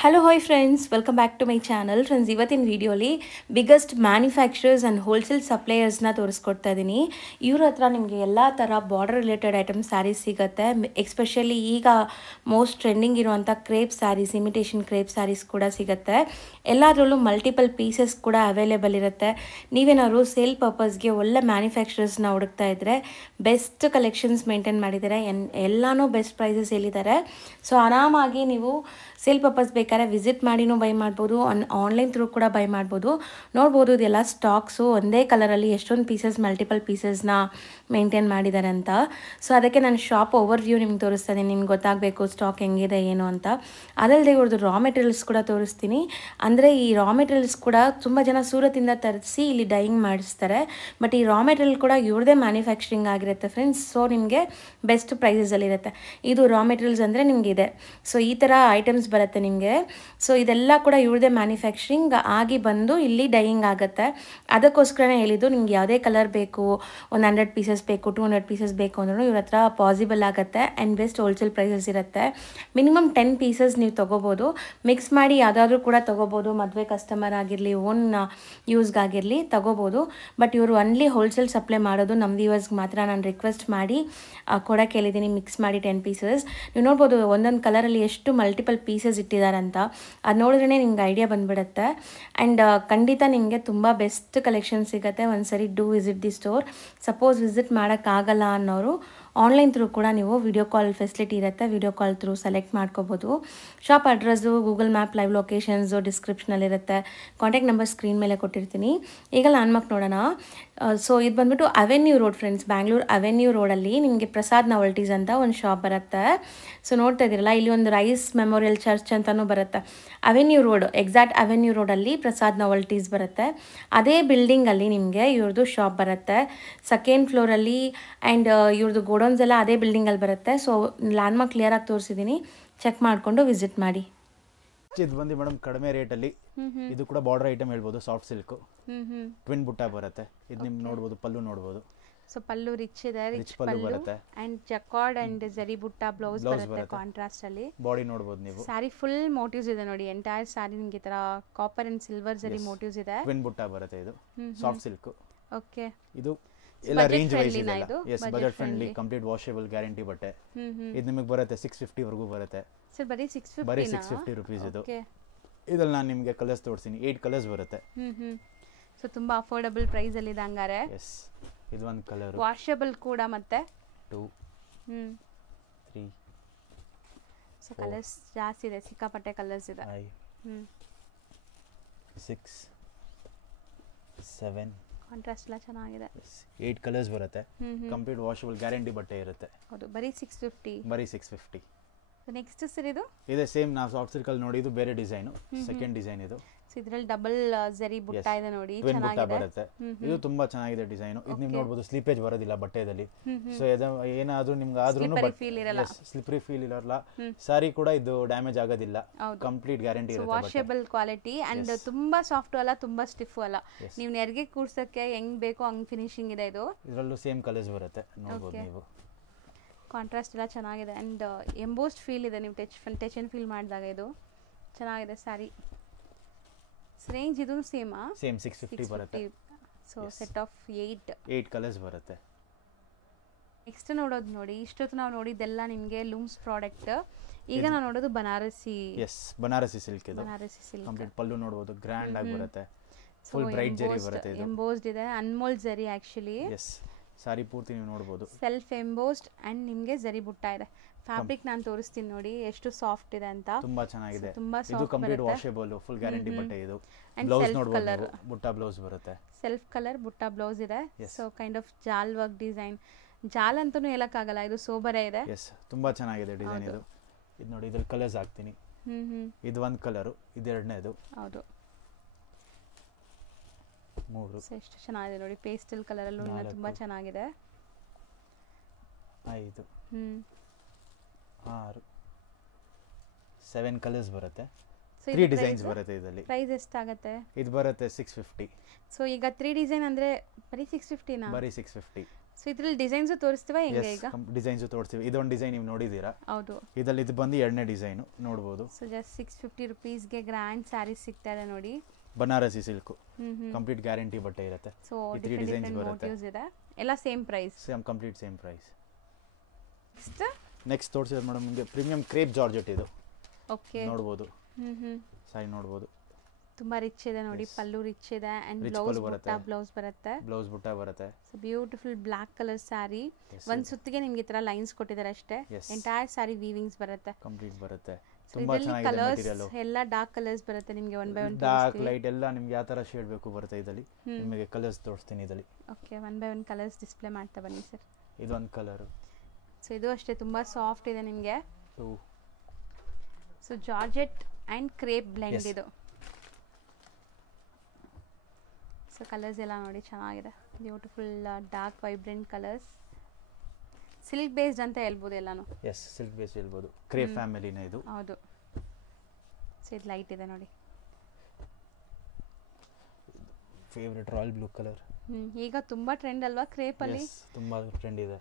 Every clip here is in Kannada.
Hello hi friends, welcome back to my channel. Friends, ಇವತ್ತಿನ ವಿಡಿಯೋಲಿ ಬಿಗ್ಗೆಸ್ಟ್ ಮ್ಯಾನುಫ್ಯಾಕ್ಚರರ್ಸ್ ಆ್ಯಂಡ್ ಹೋಲ್ಸೇಲ್ ಸಪ್ಲೈಯರ್ಸ್ನ ತೋರಿಸ್ಕೊಡ್ತಾ ಇದ್ದೀನಿ. ಇವ್ರ ಹತ್ರ ನಿಮಗೆ ಎಲ್ಲ ಥರ ಬಾರ್ಡರ್ ರಿಲೇಟೆಡ್ ಐಟಮ್ ಸ್ಯಾರೀಸ್ ಸಿಗುತ್ತೆ. ಎಕ್ಸ್ಪೆಷಲಿ ಈಗ ಮೋಸ್ಟ್ ಟ್ರೆಂಡಿಂಗ್ ಇರುವಂಥ crepe sarees, imitation crepe sarees ಕೂಡ ಸಿಗುತ್ತೆ. ಎಲ್ಲದರಲ್ಲೂ ಮಲ್ಟಿಪಲ್ ಪೀಸಸ್ ಕೂಡ ಅವೈಲೇಬಲ್ ಇರುತ್ತೆ. ನೀವೇನಾದ್ರು ಸೇಲ್ ಪರ್ಪಸ್ಗೆ ಒಳ್ಳೆ ಮ್ಯಾನುಫ್ಯಾಕ್ಚರರ್ಸ್ನ ಹುಡುಕ್ತಾ ಇದ್ದರೆ ಬೆಸ್ಟ್ ಕಲೆಕ್ಷನ್ಸ್ ಮೇಂಟೈನ್ ಮಾಡಿದ್ದಾರೆ. ಎಲ್ಲನೂ ಬೆಸ್ಟ್ ಪ್ರೈಸಸ್ ಹೇಳಿದ್ದಾರೆ. ಸೊ ಆರಾಮಾಗಿ ನೀವು ಸೇಲ್ ಪರ್ಪಸ್ ಬೇಕಾದ್ರೆ ವಿಸಿಟ್ ಮಾಡಿನೂ ಬೈ ಮಾಡ್ಬೋದು, ಆನ್ಲೈನ್ ಥ್ರೂ ಕೂಡ ಬೈ ಮಾಡ್ಬೋದು. ನೋಡ್ಬೋದು ಇದೆಲ್ಲ ಸ್ಟಾಕ್ಸು ಒಂದೇ ಕಲರಲ್ಲಿ ಎಷ್ಟೊಂದು ಪೀಸಸ್, ಮಲ್ಟಿಪಲ್ ಪೀಸಸ್ನ ಮೇಂಟೈನ್ ಮಾಡಿದ್ದಾರೆ ಅಂತ. ಸೊ ಅದಕ್ಕೆ ನಾನು ಶಾಪ್ ಓವರ್ ವ್ಯೂ ನಿಮ್ಗೆ ತೋರಿಸ್ತಾ ಇದ್ದೀನಿ, ನಿಮ್ಗೆ ಗೊತ್ತಾಗಬೇಕು ಸ್ಟಾಕ್ ಹೆಂಗಿದೆ ಏನು ಅಂತ. ಅದಲ್ಲದೆ ಇವ್ರದ್ದು ರಾ ಮೆಟೀರಿಯಲ್ಸ್ ಕೂಡ ತೋರಿಸ್ತೀನಿ. ಅಂದರೆ ಈ ರಾ ಮೆಟೀರಿಯಲ್ಸ್ ಕೂಡ ತುಂಬ ಜನ ಸೂರತ್ತಿಂದ ತರಿಸಿ ಇಲ್ಲಿ ಡೈಯಿಂಗ್ ಮಾಡಿಸ್ತಾರೆ. ಬಟ್ ಈ ರಾ ಮೆಟೀರಿಯಲ್ ಕೂಡ ಇವ್ರದೇ ಮ್ಯಾನುಫ್ಯಾಕ್ಚರಿಂಗ್ ಆಗಿರುತ್ತೆ ಫ್ರೆಂಡ್ಸ್. ಸೊ ನಿಮಗೆ ಬೆಸ್ಟ್ ಪ್ರೈಸಸಲ್ಲಿರುತ್ತೆ. ಇದು ರಾ ಮೆಟೀರಿಯಲ್ಸ್ ಅಂದರೆ ನಿಮಗೆ ಇದೆ. ಸೊ ಈ ಥರ ಐಟಮ್ಸ್ ಬರುತ್ತೆ ನಿಮಗೆ. ಸೊ ಇದೆಲ್ಲ ಕೂಡ ಇವ್ರದೇ ಮ್ಯಾನುಫ್ಯಾಕ್ಚರಿಂಗ್ ಆಗಿ ಬಂದು ಇಲ್ಲಿ ಡೈಯಿಂಗ್ ಆಗುತ್ತೆ. ಅದಕ್ಕೋಸ್ಕರನೇ ಹೇಳಿದ್ದು, ನಿಮ್ಗೆ ಯಾವುದೇ ಕಲರ್ ಬೇಕು, ಒಂದು 100 ಪೀಸಸ್ ಬೇಕು, 200 ಪೀಸಸ್ ಬೇಕು ಅಂದ್ರೂ ಇವ್ರ ಹತ್ರ ಪಾಸಿಬಲ್ ಆಗುತ್ತೆ. ಆ್ಯಂಡ್ ಬೆಸ್ಟ್ ಹೋಲ್ಸೇಲ್ ಪ್ರೈಸಸ್ ಇರುತ್ತೆ. ಮಿನಿಮಮ್ 10 ಪೀಸಸ್ ನೀವು ತೊಗೋಬೋದು. ಮಿಕ್ಸ್ ಮಾಡಿ ಯಾವುದಾದ್ರೂ ಕೂಡ ತೊಗೋಬೋದು. ಮದುವೆ ಕಸ್ಟಮರ್ ಆಗಿರಲಿ, ಓನ್ ಯೂಸ್ಗಾಗಿರಲಿ ತೊಗೋಬೋದು. ಬಟ್ ಇವರು ಒನ್ಲಿ ಹೋಲ್ಸೇಲ್ ಸಪ್ಲೈ ಮಾಡೋದು ನಮ್ಮ ವ್ಯೂವರ್ಸ್ಗೆ ಮಾತ್ರ ನಾನು ರಿಕ್ವೆಸ್ಟ್ ಮಾಡಿ ಕೊಡೋಕೆ ಹೇಳಿದ್ದೀನಿ. ಮಿಕ್ಸ್ ಮಾಡಿ 10 ಪೀಸಸ್ ನೀವು ನೋಡ್ಬೋದು. ಒಂದೊಂದು ಕಲರಲ್ಲಿ ಎಷ್ಟು ಮಲ್ಟಿಪಲ್ ಪೀಸಸ್ ಇಟ್ಟಿದ್ದಾರಂತ ಅದು ನೋಡಿದ್ರೇ ನಿಮ್ಗೆ ಐಡಿಯಾ ಬಂದುಬಿಡುತ್ತೆ. ಆ್ಯಂಡ್ ಖಂಡಿತ ನಿಮಗೆ ತುಂಬ ಬೆಸ್ಟ್ ಕಲೆಕ್ಷನ್ ಸಿಗುತ್ತೆ. ಒಂದ್ಸರಿ do visit the store. Suppose visit ಮಾಡೋಕ್ಕಾಗಲ್ಲ ಅನ್ನೋರು ಆನ್ಲೈನ್ ಥ್ರೂ ಕೂಡ ನೀವು ವಿಡಿಯೋ ಕಾಲ್ ಫೆಸಿಲಿಟಿ ಇರುತ್ತೆ. ವಿಡಿಯೋ ಕಾಲ್ ಥ್ರೂ ಸೆಲೆಕ್ಟ್ ಮಾಡ್ಕೋಬೋದು. Shop address, Google map live locations ಡಿಸ್ಕ್ರಿಪ್ಷನಲ್ಲಿರುತ್ತೆ. ಕಾಂಟ್ಯಾಕ್ಟ್ ನಂಬರ್ ಸ್ಕ್ರೀನ್ ಮೇಲೆ ಕೊಟ್ಟಿರ್ತೀನಿ. ಈಗ ಲ್ಯಾಂಡ್ಮಾರ್ಕ್ ನೋಡೋಣ. ಸೊ ಇದು ಬಂದ್ಬಿಟ್ಟು avenue road friends, Bangalore avenue ರೋಡಲ್ಲಿ ನಿಮಗೆ ಪ್ರಸಾದ್ ನಾವಲ್ಟೀಸ್ ಅಂತ ಒಂದು ಶಾಪ್ ಬರುತ್ತೆ. ಸೊ ನೋಡ್ತಾ ಇದ್ದೀರಲ್ಲ, ಇಲ್ಲಿ ಒಂದು ರೈಸ್ ಮೆಮೋರಿಯಲ್ ಚರ್ಚ್ ಅಂತಲೂ ಬರುತ್ತೆ. ಅವೆನ್ಯೂ ರೋಡ್, ಎಕ್ಸಾಕ್ಟ್ ಅವೆನ್ಯೂ ರೋಡಲ್ಲಿ ಪ್ರಸಾದ್ ನಾವಲ್ಟೀಸ್ ಬರುತ್ತೆ. ಅದೇ ಬಿಲ್ಡಿಂಗಲ್ಲಿ ನಿಮಗೆ ಇವ್ರದ್ದು ಶಾಪ್ ಬರುತ್ತೆ. ಸೆಕೆಂಡ್ ಫ್ಲೋರಲ್ಲಿ. ಆ್ಯಂಡ್ ಇವ್ರದ್ದು ಗೋಡೌನ್ಸ್ ಎಲ್ಲ ಅದೇ ಬಿಲ್ಡಿಂಗಲ್ಲಿ ಬರುತ್ತೆ. ಸೊ ಲ್ಯಾಂಡ್ಮಾರ್ಕ್ ಕ್ಲಿಯರಾಗಿ ತೋರಿಸಿದ್ದೀನಿ, ಚೆಕ್ ಮಾಡಿಕೊಂಡು ವಿಸಿಟ್ ಮಾಡಿ. ಇದು ಬಂದು ಮೇಡಮ್ ಕಡಿಮೆ ರೇಟಲ್ಲಿ, ಇದು ಕೂಡ ಬಾರ್ಡರ್ ಐಟಮ್ ಹೇಳ್ಬೋದು. ಸಾಫ್ಟ್ ಸಿಲ್ಕ್ ಟ್ವಿನ್ ಬುಟ್ಟ ಬರುತ್ತೆ. ಇದು ನಿಮ್ಗೆ ನೋಡ್ಬೋದು, ಪಲ್ಲು ನೋಡ್ಬೋದು. ಸೊ ಪಲ್ಲು ರಿಚ್ ಇದೆ, ರಿಚ್ ಪಲ್ಲು ಬರುತ್ತೆ. ಅಂಡ್ ಜಕಾರ್ಡ್ ಅಂಡ್ ಜರಿ ಬುಟ್ಟ ಬ್ಲೌಸ್ ಬರುತ್ತೆ ಕಾಂಟ್ರಾಸ್ಟ್ ಅಲ್ಲಿ. ಬಾಡಿ ನೋಡ್ಬೋದು ನೀವು. ಸಾರಿ ಫುಲ್ ಮೋಟಿವ್ಸ್ ಇದೆ ನೋಡಿ. ಎಂಟೈರ್ ಸಾರಿ ನಿಮಗೆ ಈ ತರ copper and silver zari motifs ಇದೆ. ಟ್ವಿನ್ ಬುಟ್ಟ ಬರುತ್ತೆ. ಇದು ಸಾಫ್ಟ್ ಸಿಲ್ಕ್. ಓಕೆ, ಇದು ಎಲ್ಲ ರೇಂಜ್ ವೈಸ್ ಇದೆ. Yes, budget friendly, complete washable, guarantee ಬಟ್ಟೆ. ಇದು ನಿಮಗೆ ಬರುತ್ತೆ 650 ವರೆಗೂ ಬರುತ್ತೆ. ಸರ್ ಬರೀ 650, ಬರೀ 650 ರುಪೀಸ್ ಇದು. ಇದ್ರಲ್ಲಿ ನಾನು ನಿಮಗೆ ಕಲರ್ಸ್ ತೋರಿಸ್ತೀನಿ. 8 ಕಲರ್ಸ್ ಬರುತ್ತೆ. ಸೊ ತುಂಬಾ ಅಫೋರ್ಡಬಲ್ ಪ್ರೈಸ್ ಅಲ್ಲಿ ಇದೆ ಹಂಗಾರೆ. ಎಸ್, ಇದು ಒಂದು ಕಲರ್, ವಾಷೇಬಲ್ ಕೂಡ. ಮತ್ತೆ 2 3 ಸೊ ಕಲರ್ಸ್ ಜಾಸ್ತಿ ಇದೆ, ಸಿಕ್ಕಾಪಟ್ಟೆ ಕಲರ್ಸ್ ಇದೆ. 6 7 ಕಾಂಟ್ರಾಸ್ಟ್ ಎಲ್ಲ ಚೆನ್ನಾಗಿದೆ. 8 ಕಲರ್ಸ್ ಬರುತ್ತೆ. ಕಂಪ್ಲೀಟ್ ವಾಷಬಲ್, ಗ್ಯಾರಂಟಿ ಬಟ್ಟೆ ಇರುತ್ತೆ. ಹೌದು, ಬರೀ 650. ಬರೀ 650. ನೆಕ್ಸ್ಟ್ ಸರ್ ಇದು ಇದೆ ಸೇಮ್. ನಾವು ಸಾಫ್ಟ್ ಸಿಲ್ಕಲ್ಲಿ ನೋಡಿ, ಇದು ಬೇರೆ ಡಿಸೈನು, ಸೆಕೆಂಡ್ ಡಿಸೈನ್ ಇದು. ಸೊ ಇದರಲ್ಲಿ ಡಬಲ್ ಜರಿ ಬುಟ್ಟ ಇದೆ ನೋಡಿ, ಟ್ವಿನ್ ಬುಟ್ಟ ಚೆನ್ನಾಗಿದೆ. ಬರುತ್ತೆ. ಇದು ತುಂಬಾ ಚೆನ್ನಾಗಿದೆ ಡಿಸೈನು. ಇದು ನೀವು ನೋಡಬಹುದು, ಸ್ಲಿಪೇಜ್ ಬರೋದಿಲ್ಲ ಬಟ್ಟೆದಲ್ಲಿ. ಸೊ ಏನಾದ್ರೂ ನಿಮ್ಗೆ ಆದ್ರೂ ಸ್ಲಿಪರಿ ಫೀಲ್ ಇರಲ್ಲ. ಸಾರಿ ಕೂಡ ಇದು ಡ್ಯಾಮೇಜ್ ಆಗೋದಿಲ್ಲ. ಕಂಪ್ಲೀಟ್ ಗ್ಯಾರಂಟಿ ಇರುತ್ತೆ. ವಾಷೇಬಲ್ ಕ್ವಾಲಿಟಿ ಅಂಡ್ ತುಂಬಾ ಸಾಫ್ಟ್ ಅಲ್ಲ, ತುಂಬಾ ಸ್ಟಿಫ್ ಅಲ್ಲ. ನೀವು ನೆರಿಗೆ ಕೂರ್ಸಕ್ಕೆ ಹೆಂಗ್ ಬೇಕೋ ಹಂಗ್ ಫಿನಿಶಿಂಗ್ ಇದೆ ಇದು. ಇದರಲ್ಲೂ ಸೇಮ್ ಕಲರ್ಸ್ ಬರುತ್ತೆ, ನೋಡಬಹುದು ನೀವು. ಕಾಂಟ್ರಾಸ್ಟ್ ಎಲ್ಲ ಚೆನ್ನಾಗಿದೆ ಅಂಡ್ ಎಂಬೋಸ್ಡ್ ಫೀಲ್ ಇದೆ. ನೀವು ಟಚ್ ಅಂಡ್ ಫೀಲ್ ಮಾಡಿದಾಗ ಇದು ಚೆನ್ನಾಗಿದೆ ಸಾರಿ. ರೇಂಜ್ ಇದು ಸೇಮಾ? ಸೇಮ್ 650 ಬರುತ್ತೆ. ಸೊ ಸೆಟ್ ಆಫ್ 8 ಕಲರ್ಸ್ ಬರುತ್ತೆ. ನೆಕ್ಸ್ಟ್ ನೋಡೋದು ನೋಡಿ, ಇಷ್ಟೊತ್ತು ನಾವು ನೋಡಿದ್ದೆಲ್ಲ ನಿಮಗೆ ಲೂಮ್ಸ್ ಪ್ರಾಡಕ್ಟ್. ಈಗ ನಾವು ನೋಡೋದು ಬನಾರಸಿ. ಎಸ್, ಬನಾರಸಿ ಸಿಲ್ಕ್ ಇದು. ಬನಾರಸಿ ಸಿಲ್ಕ್. ಕಂಪ್ಲೀಟ್ ಪಲ್ಲು ನೋಡಬಹುದು, ಗ್ರ್ಯಾಂಡ್ ಆಗಿ ಬರುತ್ತೆ. ಫುಲ್ ಬ್ರೈಟ್ ಜರಿ ಬರುತ್ತೆ. ಇದು ಎಂಬೋಸ್ಡ್ ಇದೆ, ಅನ್ಮೋಲ್ಡ್ ಜರಿ ಆಕ್ಚುಲಿ. ಎಸ್, ಸಾರಿ ಪೂರ್ತಿ ನೀವು ನೋಡಬಹುದು. ಸೆಲ್ಫ್ ಎಂಬೋಸ್ಡ್ ಅಂಡ್ ನಿಮಗೆ ಜರಿ ಬುಟ್ಟ ಇದೆ. ಫ್ಯಾಬ್ರಿಕ್ ನಾನು ತೋರಿಸ್ತೀನಿ ನೋಡಿ ಎಷ್ಟು ಸಾಫ್ಟ್ ಇದೆ ಅಂತ. ತುಂಬಾ ಚೆನ್ನಾಗಿದೆ. ಇದು ಕಂಪ್ಲೀಟ್ ವಾಷೇಬಲ್, ಫುಲ್ ಗ್ಯಾರಂಟಿ ಬಟ್ಟೆ ಇದು. ಬ್ಲೌಸ್ ನೋಡಬಹುದು, ಬುಟ್ಟ ಬ್ಲೌಸ್ ಬರುತ್ತೆ. ಸೆಲ್ಫ್ ಕಲರ್ ಬುಟ್ಟ ಬ್ಲೌಸ್ ಇದೆ. ಸೊ ಕೈಂಡ್ ಆಫ್ ಜಾಲ್ ವರ್ಕ್ ಡಿಸೈನ್. ಜಾಲ್ ಅಂತಾನೂ ಹೇಳಕ್ಕಾಗಲ್ಲ, ಇದು ಸೋಬರೇ ಇದೆ. ಎಸ್, ತುಂಬಾ ಚೆನ್ನಾಗಿದೆ ಡಿಸೈನ್ ಇದು. ಇದು ನೋಡಿ, ಇದ್ರಲ್ಲಿ ಕಲರ್ಸ್ ಹಾಕ್ತೀನಿ. ಇದು ಒಂದು ಕಲರ್, ಇದು ಎರಡನೇದು. ಹೌದು, 3. ಎಷ್ಟು ಚೆನ್ನಾಗಿದೆ ನೋಡಿ, ಪೇಸ್ಟಲ್ ಕಲರ್ ಅಲ್ಲೂ ತುಂಬಾ ಚೆನ್ನಾಗಿದೆ. 5 6 7 ಕಲರ್ಸ್ ಬರುತ್ತೆ. 3 ಡಿಸೈನ್ಸ್ ಬರುತ್ತೆ ಇದರಲ್ಲಿ. ಪ್ರೈಸ್ ಎಷ್ಟಾಗುತ್ತೆ? ಇದು ಬರುತ್ತೆ 650. ಸೊ ಈಗ 3 ಡಿಸೈನ್ ಅಂದ್ರೆ ಬರೀ 650 ನಾ? ಬರೀ 650. ಸೊ ಇದ್ರಲ್ಲಿ ಡಿಸೈನ್ಸ್ ತೋರಿಸ್ತೀವಾ ಹೆಂಗೆ ಈಗ? ಡಿಸೈನ್ಸ್ ತೋರಿಸ್ತೀವಿ. ಇದೊಂದು ಡಿಸೈನ್ ನೀವು ನೋಡಿದ್ದೀರಾ? ಹೌದು. ಇದರಲ್ಲಿ ಇದು ಬಂದು ಎರಡನೇ ಡಿಸೈನು ನೋಡ್ಬೋದು. ಸೊ ಜಸ್ಟ್ 650 ರುಪೀಸ್ಗೆ ಗ್ರ್ಯಾಂಡ್ ಸ್ಯಾರೀಸ್ ಸಿಗ್ತಾ ಇದೆ ನೋಡಿ. ಬನಾರಸಿ ಸಿಲ್ಕ್, ಕಂಪ್ಲೀಟ್ ಗ್ಯಾರಂಟಿ ಬಟ್ಟೆ ಇರುತ್ತೆ. ಸೊ ಡಿಸೈನ್ಸ್ ಬರುತ್ತೆ, ಇದೆ ಎಲ್ಲ same price, complete same price. Next next ತೋರಿಸಿದ್ರೆ ಮೇಡಮ್ ನಿಮಗೆ ಪ್ರೀಮಿಯಂ ಕ್ರೇಪ್ ಜಾರ್ಜೆಟ್ ಇದು. ಓಕೆ, ನೋಡ್ಬೋದು. ಸಾರಿ ನೋಡ್ಬೋದು, ತುಂಬಾ ರಿಚ್ ಇದೆ ನೋಡಿ. ಪಲ್ಲು ರಿಚ್ ಇದೆ ಅಂಡ್ ಬ್ಲೌಸ್ ಬರುತ್ತೆ. ಬ್ಲೌಸ್ ಬುಟ್ಟ ಬರುತ್ತೆ. So beautiful black colour sari. ಒಂದ್ ಸುತ್ತಿಗೆ ನಿಮ್ಗೆ ಈ ತರ ಲೈನ್ಸ್ ಕೊಟ್ಟಿದ್ದಾರೆ ಅಷ್ಟೇ. ಎಂಟೈರ್ ಸ್ಯಾರಿ ವೀವಿಂಗ್ಸ್ ಬರುತ್ತೆ, ಕಂಪ್ಲೀಟ್ ಬರುತ್ತೆ. ತುಂಬಾ ಚೆನ್ನಾಗಿದೆ ಮೆಟೀರಿಯಲ್. ಎಲ್ಲ ಡಾರ್ಕ್ ಕಲರ್ಸ್ ಬರುತ್ತೆ ನಿಮಗೆ. One by one dark light ಎಲ್ಲ ನಿಮಗೆ ಯಾವ ತರ ಶೇಡ್ ಬೇಕು ಬರುತ್ತೆ ಇದರಲ್ಲಿ. ನಿಮಗೆ ಕಲರ್ಸ್ ತೋರಿಸ್ತೀನಿ ಇದರಲ್ಲಿ. Okay, one by one colours display ಮಾಡ್ತಾ ಬನ್ನಿ ಸರ್. ಇದು ಒಂದು ಕಲರ್. ಸೊ ಇದು ಅಷ್ಟೇ ತುಂಬಾ ಸಾಫ್ಟ್ ಇದೆ ನಿಮಗೆ. So georgette and crepe blend ಇದು. ಸೊ ಕಲರ್ಸ್ ಎಲ್ಲ ನೋಡಿ ಚೆನ್ನಾಗಿದೆ, beautiful dark vibrant colours. Silk based ಅಂತ ಹೇಳ್ಬೋದು ಎಲ್ಲಾನು. ಎಸ್, ಸಿಲ್ಕ್ ಬೇಸ್ಡ್ ಹೇಳ್ಬೋದು. ಕ್ರೇಪ್ ಫ್ಯಾಮಿಲಿನ ಇದು. ಹೌದು. ಸೊ ಇದು ಲೈಟ್ ಇದೆ ನೋಡಿ. Favourite royal blue colour. ಈಗ ತುಂಬಾ ಟ್ರೆಂಡ್ ಅಲ್ವಾ ಕ್ರೇಪ್ ಅಲ್ಲಿ? ತುಂಬಾ ಟ್ರೆಂಡ್ ಇದೆ.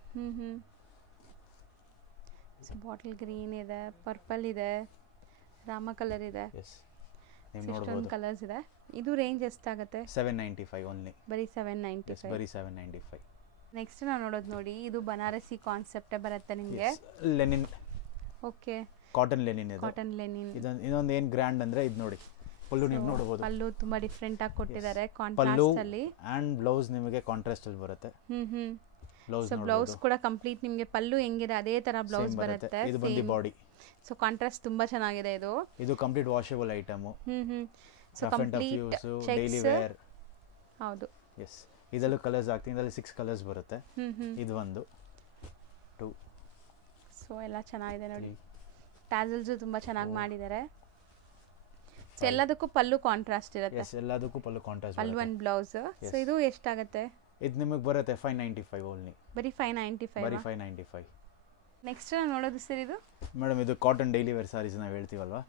ಸೊ ಬಾಟಲ್ ಗ್ರೀನ್ ಇದೆ, ಪರ್ಪಲ್ ಇದೆ, ರಾಮ ಕಲರ್ ಇದೆ. ಎಸ್, ನೀವು ನೋಡಬಹುದು ಕಲರ್ಸ್ ಇದೆ. ಇದು ರೇಂಜ್ ಎಷ್ಟಾಗುತ್ತೆ? 795 ಓನ್ಲಿ. ಬರೀ 795. ಬರೀ 795. ನೆಕ್ಸ್ಟ್ ನಾವು ನೋಡೋದು ನೋಡಿ, ಇದು ಬನಾರಸಿ ಕಾನ್ಸೆಪ್ಟ್ ಬರುತ್ತೆ ನಿಮಗೆ. ಲೆನಿನ್. ಓಕೆ, ಕಾಟನ್ ಲೆನಿನ್ ಇದು. Cotton Lenin. ಇದೊಂದು ಏನು ಗ್ರ್ಯಾಂಡ್ ಅಂದ್ರೆ ಇದು ನೋಡಿ, ಪಲ್ಲು ನೀವು ನೋಡಬಹುದು. ಪಲ್ಲು ತುಂಬಾ ಡಿಫರೆಂಟ್ ಆಗಿ ಕೊಟ್ಟಿದ್ದಾರೆ ಕಾಂಟ್ರಾಸ್ಟ್ ಅಲ್ಲಿ. ಅಂಡ್ ಬ್ಲೌಸ್ ನಿಮಗೆ ಕಾಂಟ್ರಾಸ್ಟ್ ಅಲ್ಲಿ ಬರುತ್ತೆ. ಬ್ಲೌಸ್ ಕೂಡ ಕಂಪ್ಲೀಟ್ ನಿಮಗೆ ಪಲ್ಲು ಹೆಂಗಿದೆ ಅದೇ ತರ ಬ್ಲೌಸ್ ಬರುತ್ತೆ. ಇದು ಬಂದಿ ಬಾಡಿ. ಸೊ ಕಾಂಟ್ರಾಸ್ಟ್ ತುಂಬಾ ಚೆನ್ನಾಗಿದೆ ಇದು. ಇದು complete washable item. So complete daily wear. ಹೌದು. ಎಸ್, ಇದರಲ್ಲೂ ಕಲರ್ಸ್ ಆಗ್ತೀನಿ. ಇದರಲ್ಲಿ 6 ಕಲರ್ಸ್ ಬರುತ್ತೆ. ಇದು ಒಂದು 2. ಸೊ ಎಲ್ಲ ಚೆನ್ನಾಗಿದೆ ನೋಡಿ. ಟ್ಯಾಸಲ್ಸ್ ತುಂಬಾ ಚೆನ್ನಾಗಿ ಮಾಡಿದ್ದಾರೆ. ಸೊ ಎಲ್ಲದಕ್ಕೂ ಪಲ್ಲು ಕಾಂಟ್ರಾಸ್ಟ್ ಇರುತ್ತೆ. ಎಸ್, ಎಲ್ಲದಕ್ಕೂ pallu contrast. Pallu and blouse. So ಇದು ಎಷ್ಟಾಗುತ್ತೆ? ಇದು ನಿಮಗೆ ಬರುತ್ತೆ 595 ಓನ್ಲಿ. ಬರೀ 595. ಬರೀ 595. ನೆಕ್ಸ್ಟ್ ನಾವು ನೋಡೋದು ಸರ್ ಇದು ಮೇಡಮ್, ಇದು ಕಾಟನ್ ಡೈಲಿ ವೇರ್ ಸಾರೀಸ್ ನಾವು ಹೇಳ್ತೀವಲ್ವಾ,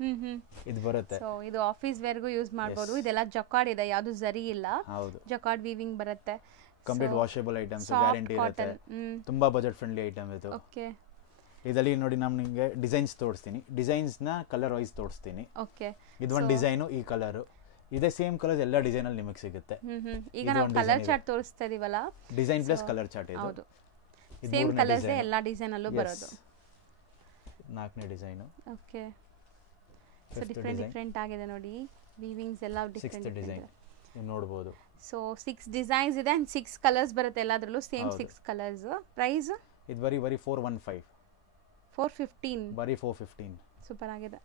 ಇದು ಬರುತ್ತೆ. ಸೊ ಇದು ಆಫೀಸ್ ವೇರ್ಗೂ ಯೂಸ್ ಮಾಡಬಹುದು. ಇದೆಲ್ಲ ಜಕಾರ್ಡ್ ಇದೆ, ಯಾವುದು ಜರಿ ಇಲ್ಲ. ಹೌದು, ಜಕಾರ್ಡ್ ವೀವಿಂಗ್ ಬರುತ್ತೆ. ಕಂಪ್ಲೀಟ್ ವಾಷಬಲ್ ಐಟಮ್ಸ್, ಗ್ಯಾರಂಟಿ ಇರುತ್ತೆ. ತುಂಬಾ ಬಜೆಟ್ ಫ್ರೆಂಡ್ಲಿ ಐಟಮ್ ಇದು. ಓಕೆ, ಇದರಲ್ಲಿ ನೋಡಿ ನಾನು ನಿಮಗೆ ಡಿಸೈನ್ಸ್ ತೋರಿಸ್ತೀನಿ. ಡಿಸೈನ್ಸ್ ನ ಕಲರ್ ವೈಸ್ ತೋರಿಸ್ತೀನಿ. ಓಕೆ, ಇದು ಒಂದು ಡಿಸೈನು, ಈ ಕಲರ್ ಇದೇ ಸೇಮ್ ಕಲರ್ ಎಲ್ಲ ಡಿಸೈನ್ ಅಲ್ಲಿ ನಿಮಗೆ ಸಿಗುತ್ತೆ. ಈಗ ನಾವು ಕಲರ್ ಚಾರ್ಟ್ ತೋರಿಸ್ತಾ ಇದೀವಲ್ಲ, ಡಿಸೈನ್ ಪ್ಲಸ್ ಕಲರ್ ಚಾರ್ಟ್ ಇದು. ಹೌದು, ಸೇಮ್ ಕಲರ್ಸ್ ಎಲ್ಲ ಡಿಸೈನ್ ಅಲ್ಲೂ ಬರೋದು. 4ನೇ ಡಿಸೈನ್. ಓಕೆ, ಸೊ ಡಿಫರೆಂಟ್ ಆಗಿದೆ ನೋಡಿ. ವೀವಿಂಗ್ಸ್ ಎಲ್ಲ ಡಿಫರೆಂಟ್ ಡಿಸೈನ್ ನೀವು ನೋಡಬಹುದು. ಸೊ 6 ಡಿಸೈನ್ಸ್ ಇದೆ ಅಂಡ್ 6 ಕಲರ್ಸ್ ಬರುತ್ತೆ ಎಲ್ಲದರಲ್ಲೂ ಸೇಮ್ 6 ಕಲರ್ಸ್. ಪ್ರೈಸ್ ಇದು ಬರೀ 415. 415. ಬರೀ 415. ಸೂಪರ್ ಆಗಿದೆ.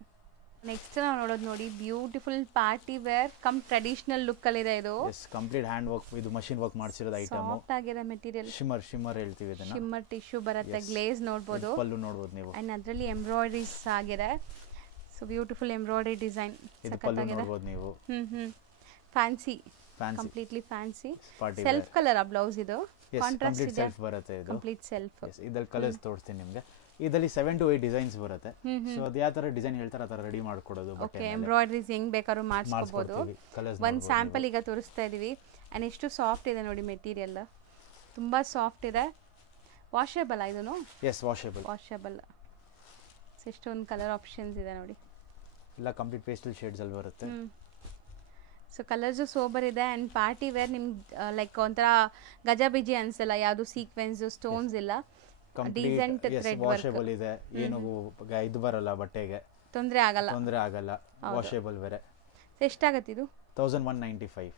ನೆಕ್ಸ್ಟ್ ನಾವು ನೋಡೋದು ನೋಡಿ, beautiful party wear cum traditional look ಅಲ್ಲಿ ಇದೆ ಇದು. ಎಸ್, ಕಂಪ್ಲೀಟ್ ಹ್ಯಾಂಡ್ ವರ್ಕ್, ಇದು ಮಷಿನ್ ವರ್ಕ್ ಮಾಡಿಸಿರೋದು ಐಟಮ್. ಸಾಫ್ಟ್ ಆಗಿದೆ ಮೆಟೀರಿಯಲ್. ಶಿಮ್ಮರ್ ಹೇಳ್ತೀವಿ ಇದನ್ನ. ಶಿಮ್ಮರ್ ಟಿಶ್ಯೂ ಬರುತ್ತೆ, ಗ್ಲೇಸ್ ನೋಡಬಹುದು. ಪಲ್ಲು ನೋಡಬಹುದು ನೀವು. ಅಂಡ್ ಅದರಲ್ಲಿ ಎಂಬ್ರಾಯ್ಡರೀಸ್ ಆಗಿದೆ. ಸೊ ಬ್ಯೂಟಿಫುಲ್ ಎಂಬ್ರಾಯ್ಡರಿ ಡಿಸೈನ್ ಸಖತ್ತಾಗಿದೆ. ನೋಡಬಹುದು ನೀವು. Fancy, completely fancy. Self colour ಆ ಬ್ಲೌಸ್ ಇದು. ಕಾಂಟ್ರಾಸ್ಟ್ ಇದೆ, ಸೆಲ್ಫ್ ಬರುತ್ತೆ ಇದು. Complete self. ಇದರಲ್ಲಿ ಕಲರ್ಸ್ ತೋರಿಸ್ತೀನಿ ನಿಮಗೆ. ಇದರಲ್ಲಿ 7 to 8 ಡಿಸೈನ್ಸ್ ಬರುತ್ತೆ. ಸೊ ಅದು ಯಾವ ತರ ಡಿಸೈನ್ ಹೇಳ್ತಾರೆ ಆ ತರ ರೆಡಿ ಮಾಡ್ಕೊಡೋದು. ಓಕೆ, ಎಂಬ್ರಾಯ್ಡರೀಸ್ ಹೆಂಗ್ ಬೇಕಾದ್ರೂ ಮಾಡಿಸ್ಕೋಬಹುದು. ಒಂದು ಸ್ಯಾಂಪಲ್ ಈಗ ತೋರಿಸ್ತಾ ಇದೀವಿ. ಅಂಡ್ ಎಷ್ಟು ಸಾಫ್ಟ್ ಇದೆ ನೋಡಿ ಮೆಟೀರಿಯಲ್, ತುಂಬಾ ಸಾಫ್ಟ್ ಇದೆ. ವಾಷೇಬಲ್ ಇದನ್ನು? Yes, washable. ಎಷ್ಟೊಂದು ಕಲರ್ ಆಪ್ಷನ್ಸ್ ಇದೆ ನೋಡಿ. ಎಲ್ಲ ಕಂಪ್ಲೀಟ್ ಪೇಸ್ಟಲ್ ಶೇಡ್ಸ್ ಅಲ್ಲಿ ಬರುತ್ತೆ. ಸೊ ಕಲರ್ಸು ಸೋಬರ್ ಇದೆ ಅಂಡ್ ಪಾರ್ಟಿ ವೇರ್. ನಿಮ್ಗೆ ಲೈಕ್ ಒಂಥರ ಗಜಬಿಜಿ ಅನ್ಸಲ್ಲ, ಯಾವುದು ಸೀಕ್ವೆನ್ಸ್ ಸ್ಟೋನ್ಸ್ ಇಲ್ಲ. ಡೀಸೆಂಟ್ ಥ್ರೆಡ್ ವಾಷೇಬಲ್ ಇದೆ. ಏನು ಇದು ಬರಲ್ಲ, ಬಟ್ಟೆಗೆ ತೊಂದರೆ ಆಗಲ್ಲ. ವಾಷೇಬಲ್ ಬೇರೆ. ಎಷ್ಟಾಗತ್ತೆ ಇದು? 1195.